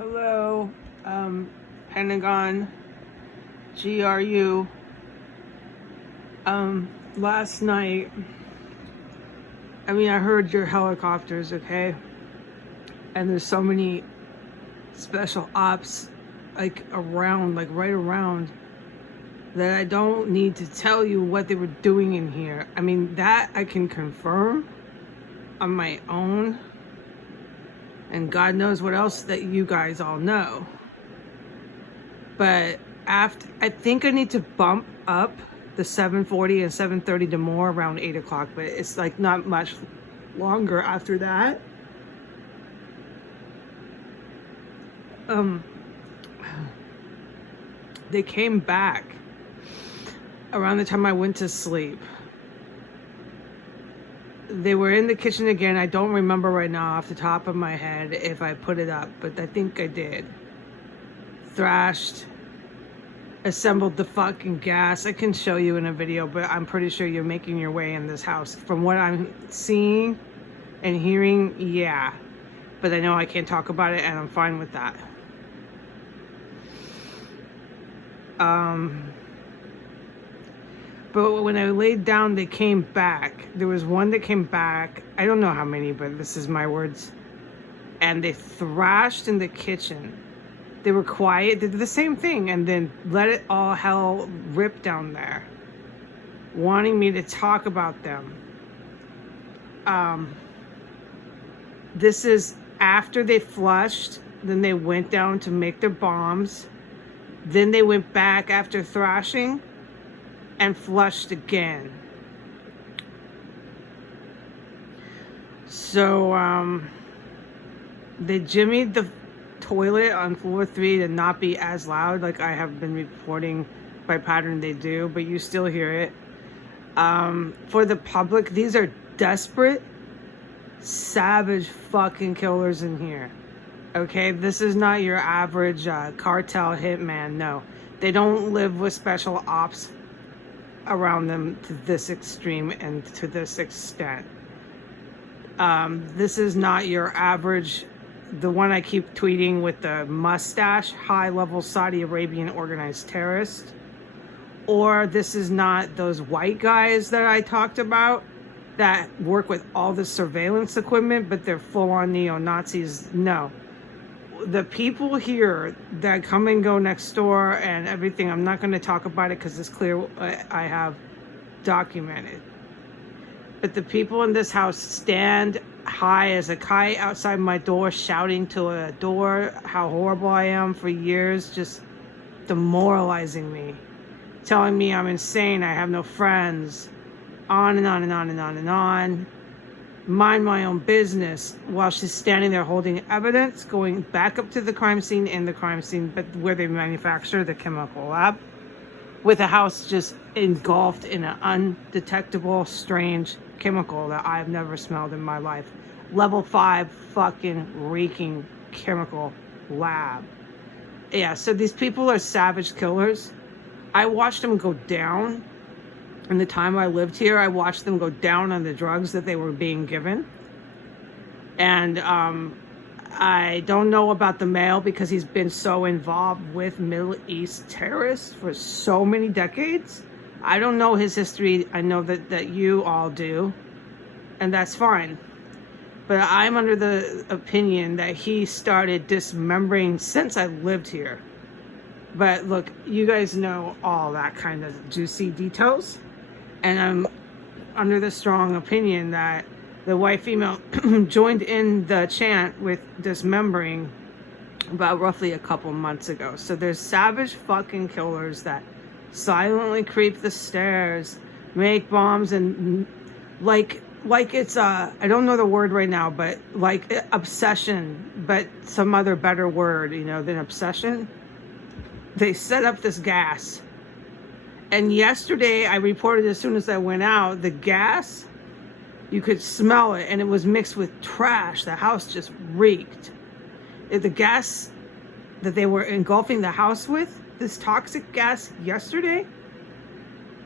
Hello, Pentagon, GRU. Last night, I heard your helicopters, okay? And there's so many special ops, right around, that I don't need to tell you what they were doing in here. That I can confirm on my own. And God knows what else that you guys all know. But I think I need to bump up the 7:40 and 7:30 to more around 8 o'clock. But it's like not much longer after that. They came back around the time I went to sleep. They were in the kitchen again. I don't remember right now off the top of my head if I put it up, but I think I did. Thrashed, assembled the fucking gas. I can show you in a video, but I'm pretty sure you're making your way in this house. From what I'm seeing and hearing, yeah. But I know I can't talk about it, and I'm fine with that. But when I laid down, they came back. There was one that came back. I don't know how many, but this is my words. And they thrashed in the kitchen. They were quiet. They did the same thing and then let it all hell rip down there. Wanting me to talk about them. This is after they flushed. Then they went down to make their bombs. Then they went back after thrashing and flushed again. So they jimmied the toilet on floor 3 to not be as loud, like I have been reporting by pattern they do, but you still hear it. For the public, these are desperate, savage fucking killers in here. Okay, this is not your average cartel hitman. No, they don't live with special ops around them to this extreme and to this extent. This is not your average, the one I keep tweeting with the mustache, high-level Saudi Arabian organized terrorist. Or this is not those white guys that I talked about that work with all the surveillance equipment, but they're full-on neo-Nazis. No. The people here that come and go next door and everything, I'm not going to talk about it because it's clear I have documented. But the people in this house stand high as a kite outside my door, shouting to a door how horrible I am for years, just demoralizing me, telling me I'm insane, I have no friends, on and on and on and on and on. Mind my own business, while she's standing there holding evidence, going back up to the crime scene, but where they manufacture the chemical lab, with a house just engulfed in an undetectable, strange chemical that I've never smelled in my life. Level 5 fucking reeking chemical lab. Yeah, so these people are savage killers. I watched them go down. In the time I lived here, I watched them go down on the drugs that they were being given. And I don't know about the male because he's been so involved with Middle East terrorists for so many decades. I don't know his history. I know that you all do. And that's fine. But I'm under the opinion that he started dismembering since I lived here. But look, you guys know all that kind of juicy details. And I'm under the strong opinion that the white female joined in the chant with dismembering about roughly a couple months ago. So there's savage fucking killers that silently creep the stairs, make bombs, and like it's I don't know the word right now, but like obsession, but some other better word, than obsession. They set up this gas. And yesterday, I reported as soon as I went out, the gas, you could smell it, and it was mixed with trash. The house just reeked. The gas that they were engulfing the house with, this toxic gas yesterday,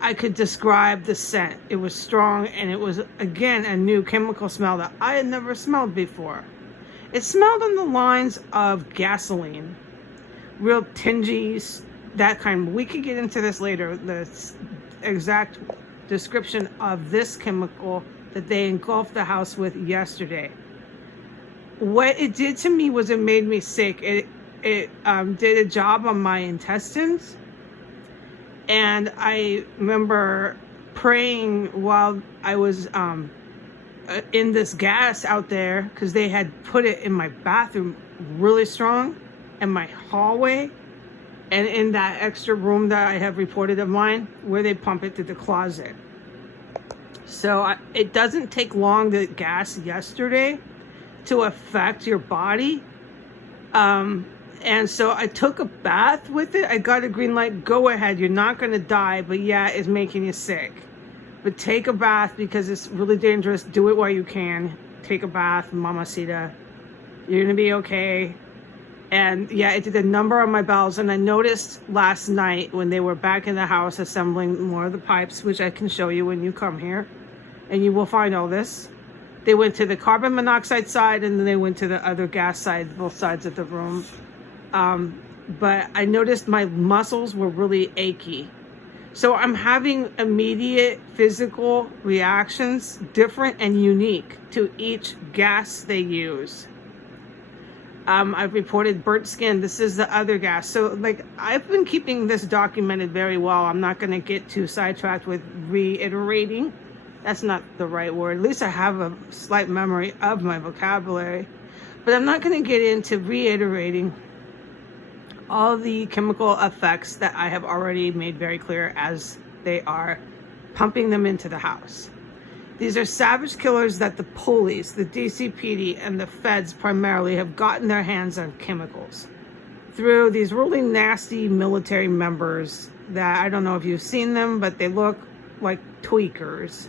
I could describe the scent. It was strong, and it was, again, a new chemical smell that I had never smelled before. It smelled on the lines of gasoline, real tingy, that kind. We could get into this later, the exact description of this chemical that they engulfed the house with yesterday. What it did to me was it made me sick. It did a job on my intestines. And I remember praying while I was in this gas out there, because they had put it in my bathroom really strong, in my hallway, and in that extra room that I have reported of mine where they pump it through the closet. So it doesn't take long, the gas yesterday, to affect your body. And so I took a bath with it. I got a green light. Go ahead. You're not going to die, but yeah, it's making you sick. But take a bath because it's really dangerous. Do it while you can. Take a bath, mamacita. You're going to be okay. And yeah, it did a number on my bowels. And I noticed last night when they were back in the house assembling more of the pipes, which I can show you when you come here, and you will find all this. They went to the carbon monoxide side, and then they went to the other gas side, both sides of the room. But I noticed my muscles were really achy. So I'm having immediate physical reactions, different and unique to each gas they use. I've reported burnt skin. This is the other gas. So like, I've been keeping this documented very well. I'm not going to get too sidetracked with reiterating. That's not the right word. At least I have a slight memory of my vocabulary. But I'm not going to get into reiterating all the chemical effects that I have already made very clear as they are pumping them into the house. These are savage killers that the police, the DCPD, and the feds primarily have gotten their hands on chemicals through these really nasty military members that, I don't know if you've seen them, but they look like tweakers.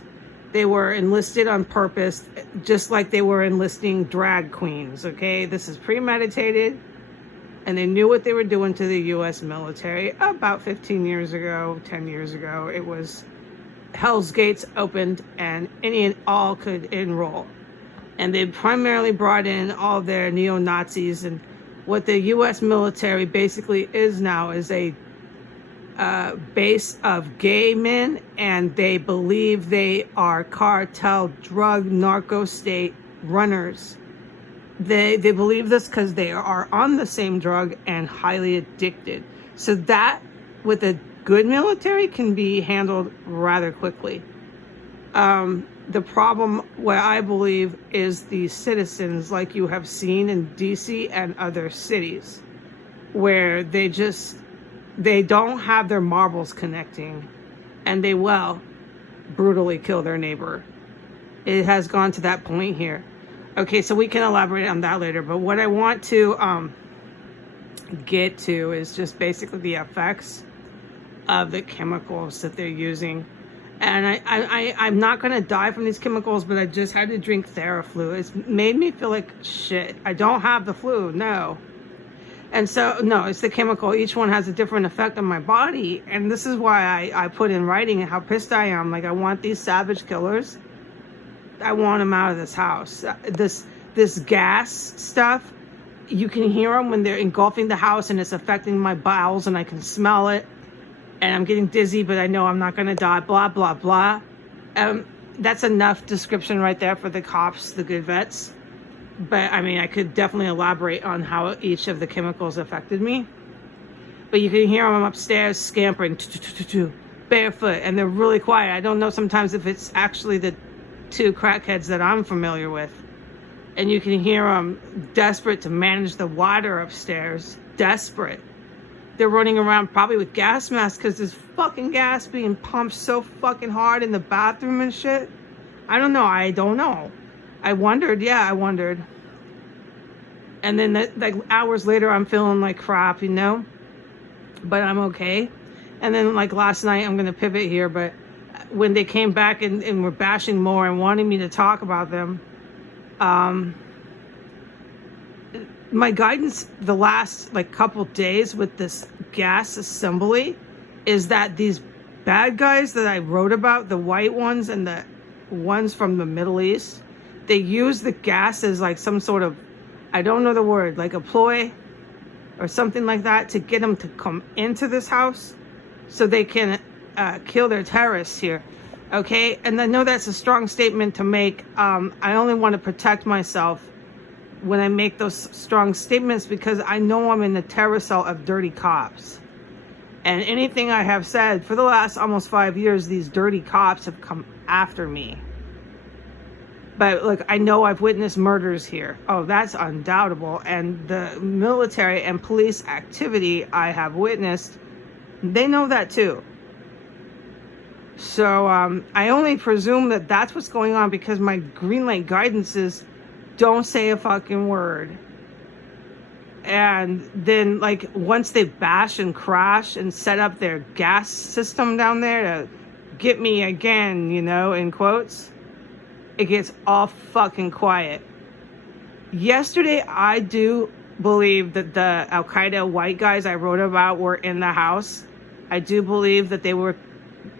They were enlisted on purpose, just like they were enlisting drag queens, okay? This is premeditated, and they knew what they were doing to the U.S. military about 15 years ago, 10 years ago. It was Hell's Gates opened, and any and all could enroll. And they primarily brought in all their neo-Nazis, and what the U.S. military basically is now is a base of gay men, and they believe they are cartel drug narco state runners. They believe this because they are on the same drug and highly addicted. So that, with a good military, can be handled rather quickly. The problem, what I believe, is the citizens, like you have seen in DC and other cities, where they don't have their marbles connecting, and they will brutally kill their neighbor. It has gone to that point here. Okay, so we can elaborate on that later, but what I want to get to is just basically the effects of the chemicals that they're using. And I'm not going to die from these chemicals, but I just had to drink Theraflu. It's made me feel like shit. I don't have the flu, no. And so, no, it's the chemical. Each one has a different effect on my body. And this is why I put in writing how pissed I am. Like, I want these savage killers. I want them out of this house. This gas stuff, you can hear them when they're engulfing the house, and it's affecting my bowels, and I can smell it. And I'm getting dizzy, but I know I'm not going to die, blah, blah, blah. That's enough description right there for the cops, the good vets. But, I mean, I could definitely elaborate on how each of the chemicals affected me. But you can hear them upstairs scampering, barefoot, and they're really quiet. I don't know sometimes if it's actually the two crackheads that I'm familiar with. And you can hear them desperate to manage the water upstairs. Desperate. They're running around probably with gas masks because there's fucking gas being pumped so fucking hard in the bathroom and shit. I don't know. I wondered. Yeah, I wondered. And then like hours later, I'm feeling like crap, you know? But I'm okay. And then like last night, I'm going to pivot here, but when they came back and were bashing more and wanting me to talk about them, my guidance the last like couple days with this gas assembly is that these bad guys that I wrote about, the white ones and the ones from the Middle East, they use the gas as like some sort of I don't know the word, like a ploy or something like that, to get them to come into this house so they can kill their terrorists here. Okay, and I know that's a strong statement to make. I only want to protect myself when I make those strong statements, because I know I'm in the terror cell of dirty cops. And anything I have said for the last almost 5 years, these dirty cops have come after me. But look, I know I've witnessed murders here. Oh, that's undoubtable. And the military and police activity I have witnessed, they know that too. So I only presume that that's what's going on because my green light guidance is don't say a fucking word. And then, like, once they bash and crash and set up their gas system down there to get me again, you know, in quotes, it gets all fucking quiet. Yesterday, I do believe that the Al-Qaeda white guys I wrote about were in the house. I do believe that they were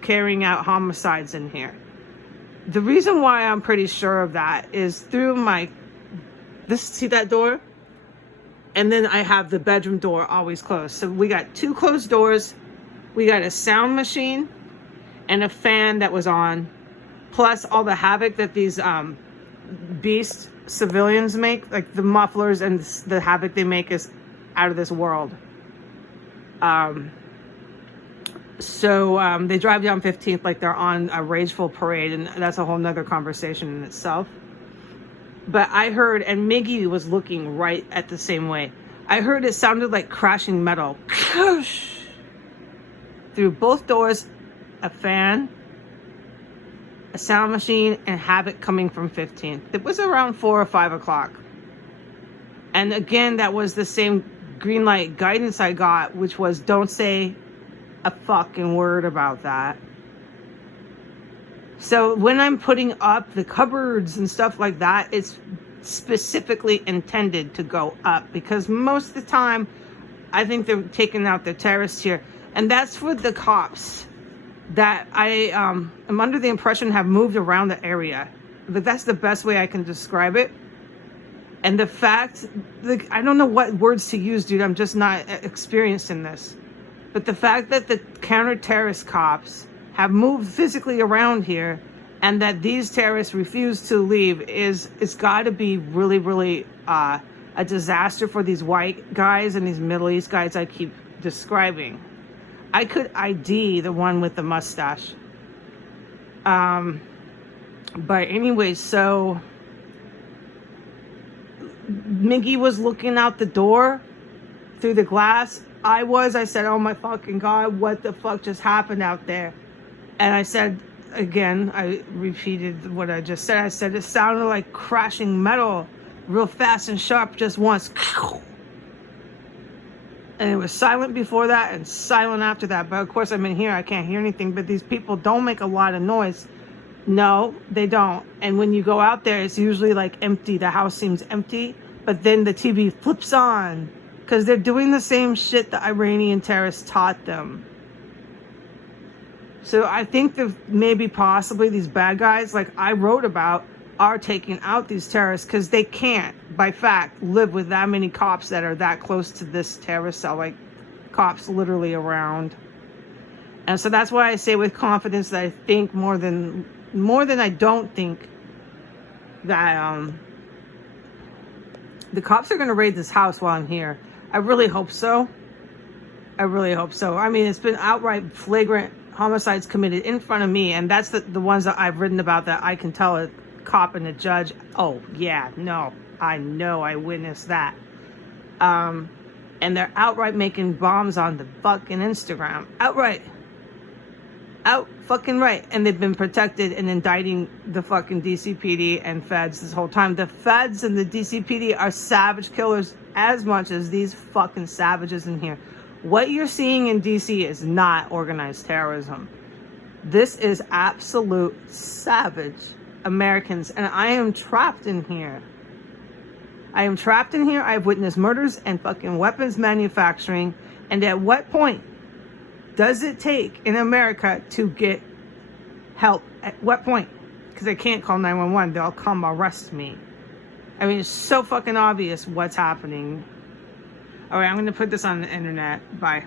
carrying out homicides in here. The reason why I'm pretty sure of that is through see that door? And then I have the bedroom door always closed. So we got 2 closed doors. We got a sound machine and a fan that was on, plus all the havoc that these beast civilians make, like the mufflers and the havoc they make is out of this world. So they drive down 15th like they're on a rageful parade, and that's a whole nother conversation in itself. But I heard, and Miggy was looking right at the same way, I heard it sounded like crashing metal. Through both doors, a fan, a sound machine, and havoc coming from 15th. It was around 4 or 5 o'clock. And again, that was the same green light guidance I got, which was don't say a fucking word about that. So when I'm putting up the cupboards and stuff like that, it's specifically intended to go up, because most of the time I think they're taking out the terrorists here. And that's for the cops that I am under the impression have moved around the area. But that's the best way I can describe it. And the fact, like, I don't know what words to use, dude. I'm just not experienced in this. But the fact that the counter-terrorist cops have moved physically around here, and that these terrorists refuse to leave, it's got to be really, really a disaster for these white guys and these Middle East guys I keep describing. I could ID the one with the mustache. But anyway, so Miggy was looking out the door through the glass. I said, oh my fucking God, what the fuck just happened out there? And I said, again, I repeated what I just said. I said it sounded like crashing metal, real fast and sharp, just once. And it was silent before that and silent after that. But of course, I'm in here, I can't hear anything. But these people don't make a lot of noise. No, they don't. And when you go out there, it's usually like empty. The house seems empty. But then the TV flips on, because they're doing the same shit the Iranian terrorists taught them. So I think that maybe possibly these bad guys, like I wrote about, are taking out these terrorists because they can't, by fact, live with that many cops that are that close to this terrorist cell, like cops literally around. And so that's why I say with confidence that I think more than I don't think that the cops are going to raid this house while I'm here. I really hope so. I really hope so. I mean, it's been outright flagrant homicides committed in front of me, and that's the ones that I've written about that I can tell a cop and a judge, oh yeah, no, I know, I witnessed that. And they're outright making bombs on the fucking Instagram. Outright. Out fucking right. And they've been protected and indicting the fucking DCPD and feds this whole time. The feds and the DCPD are savage killers as much as these fucking savages in here. What you're seeing in DC is not organized terrorism. This is absolute savage Americans, and I am trapped in here. I am trapped in here. I've witnessed murders and fucking weapons manufacturing. And at what point does it take in America to get help? At what point? Because I can't call 911. They'll come arrest me. I mean, it's so fucking obvious what's happening. All right, I'm going to put this on the internet. Bye.